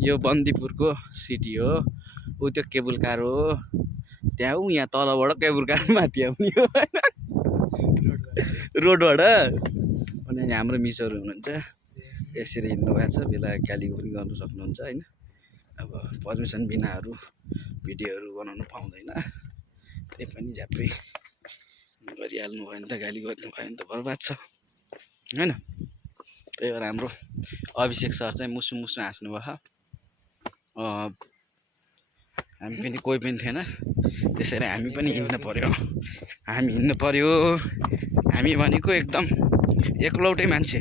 यो बन्दीपुरको सिटी हो। ऊ त्यो केबुल कार हो त्यहाँ। यहाँ तलबाट केबुल कार माथि आउने हो रोडबाट। अनि हाम्रो मिसहरू हुनुहुन्छ यसरी हिँड्नु भएको छ। बेला क्यालीको पनि गर्नु सक्नुहुन्छ होइन। अब पर्मिसन बिनाहरू भिडियोहरू बनाउनु पाउँदैन। त्यही पनि झ्याप्पै गरिहाल्नु भयो भने त गाली गर्नु भयो भने त बर्बाद छ होइन। त्यही भएर हाम्रो अभिषेक सर चाहिँ मुसु मुसु हाँस्नु भयो। हामी पनि कोही पनि थिएन त्यसरी हामी पनि हिँड्नु पर्यो। हामी हिँड्नु पर्यो। हामी भनेको एकदम एकलौटै मान्छे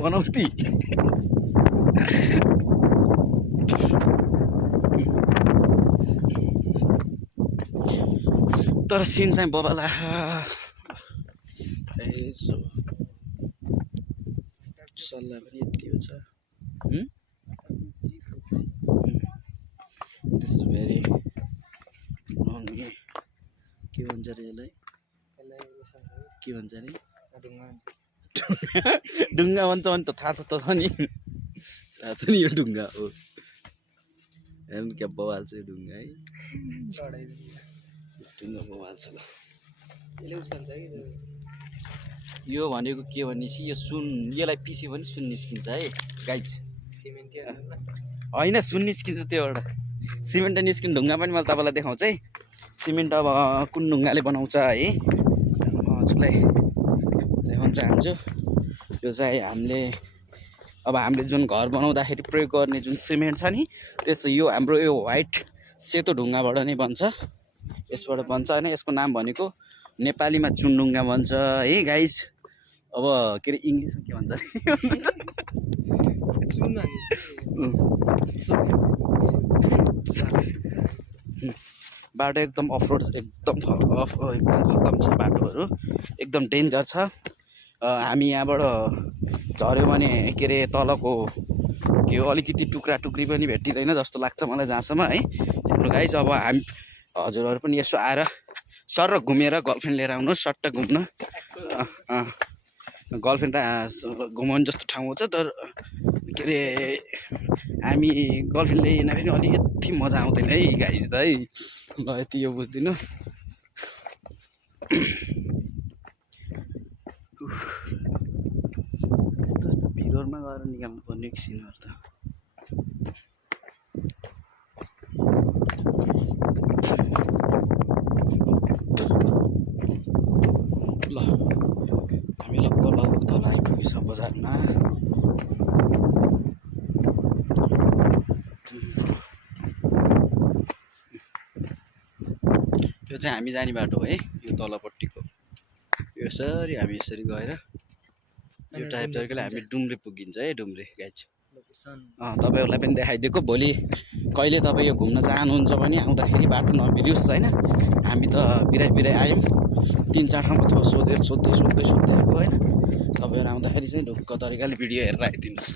बनौती। तर सिन चाहिँ बबाला। यसो सल्लाह पनि यति हो छ। दिस इज भेरी के भन्छ अरे यसलाई? के भन्छ अरे? ढुङ्गा भन्छ भने त थाहा छ त छ नि। थाहा छ नि यो ढुङ्गा हो। हेर्नु क्या बवाल छ यो ढुङ्गा है। ढुङ्गा बवाल छ ल। यो भनेको के भनेपछि यो सुन यसलाई पिस्यो भने सुन निस्किन्छ है गाइज। होइन सुन निस्किन्छ त्यो एउटा सिमेन्ट निस्किने ढुङ्गा पनि मैले तपाईँलाई देखाउँछ है। सिमेन्ट अब कुन ढुङ्गाले बनाउँछ है म हजुरलाई देखाउन चाहन्छु। यो चाहिँ हामीले जुन घर बनाउँदाखेरि प्रयोग गर्ने जुन सिमेन्ट छ नि त्यसो यो हाम्रो यो व्हाइट सेतो ढुङ्गाबाट नै बन्छ। यसबाट बन्छ होइन। यसको नाम भनेको नेपालीमा चुनढुङ्गा भन्छ है गाइज। अब के अरे इङ्ग्लिसमा के भन्छ बाटो एकदम अफरोड एकदम खतम छ बाटोहरू एकदम डेन्जर छ। हामी यहाँबाट झऱ्यो भने के अरे तलको के हो अलिकति टुक्रा टुक्री पनि भेटिँदैन जस्तो लाग्छ मलाई जहाँसम्म है। हाम्रो गाइज अब हामी हजुरहरू पनि यसो आएर सर र घुमेर गर्लफ्रेन्ड लिएर आउनुहोस् सट्ट घुम्न। गर्लफ्रेन्ड घुमाउने जस्तो ठाउँ हो छ। तर के अरे हामी गर्लफ्रेन्ड ल्याएन भने अलिक यति मजा आउँदैन है गाइज त है। ल यति यो बुझ्दिनु। यस्तो भिडरमा गएर निकाल्नु पर्ने एकछिनहरू त। ल हामी लगभग तल आइपुगेछ बजारमा। यो चाहिँ हामी जाने बाटो है। यो तलपट्टिको यसरी हामी यसरी गएर यो टाइप तरिकाले हामी डुम्रे पुगिन्छ है। डुम्रे गाइज तपाईँहरूलाई पनि देखाइदिएको। भोलि कहिले तपाईँ यो घुम्न चाहनुहुन्छ भने आउँदाखेरि बाटो नबिर्योस् होइन। हामी त बिराइ आयौँ 3-4 ठाउँमा सोध्दै आएको होइन। तपाईँहरू आउँदाखेरि चाहिँ ढुक्क तरिकाले भिडियो हेरेर आइदिनुहोस्।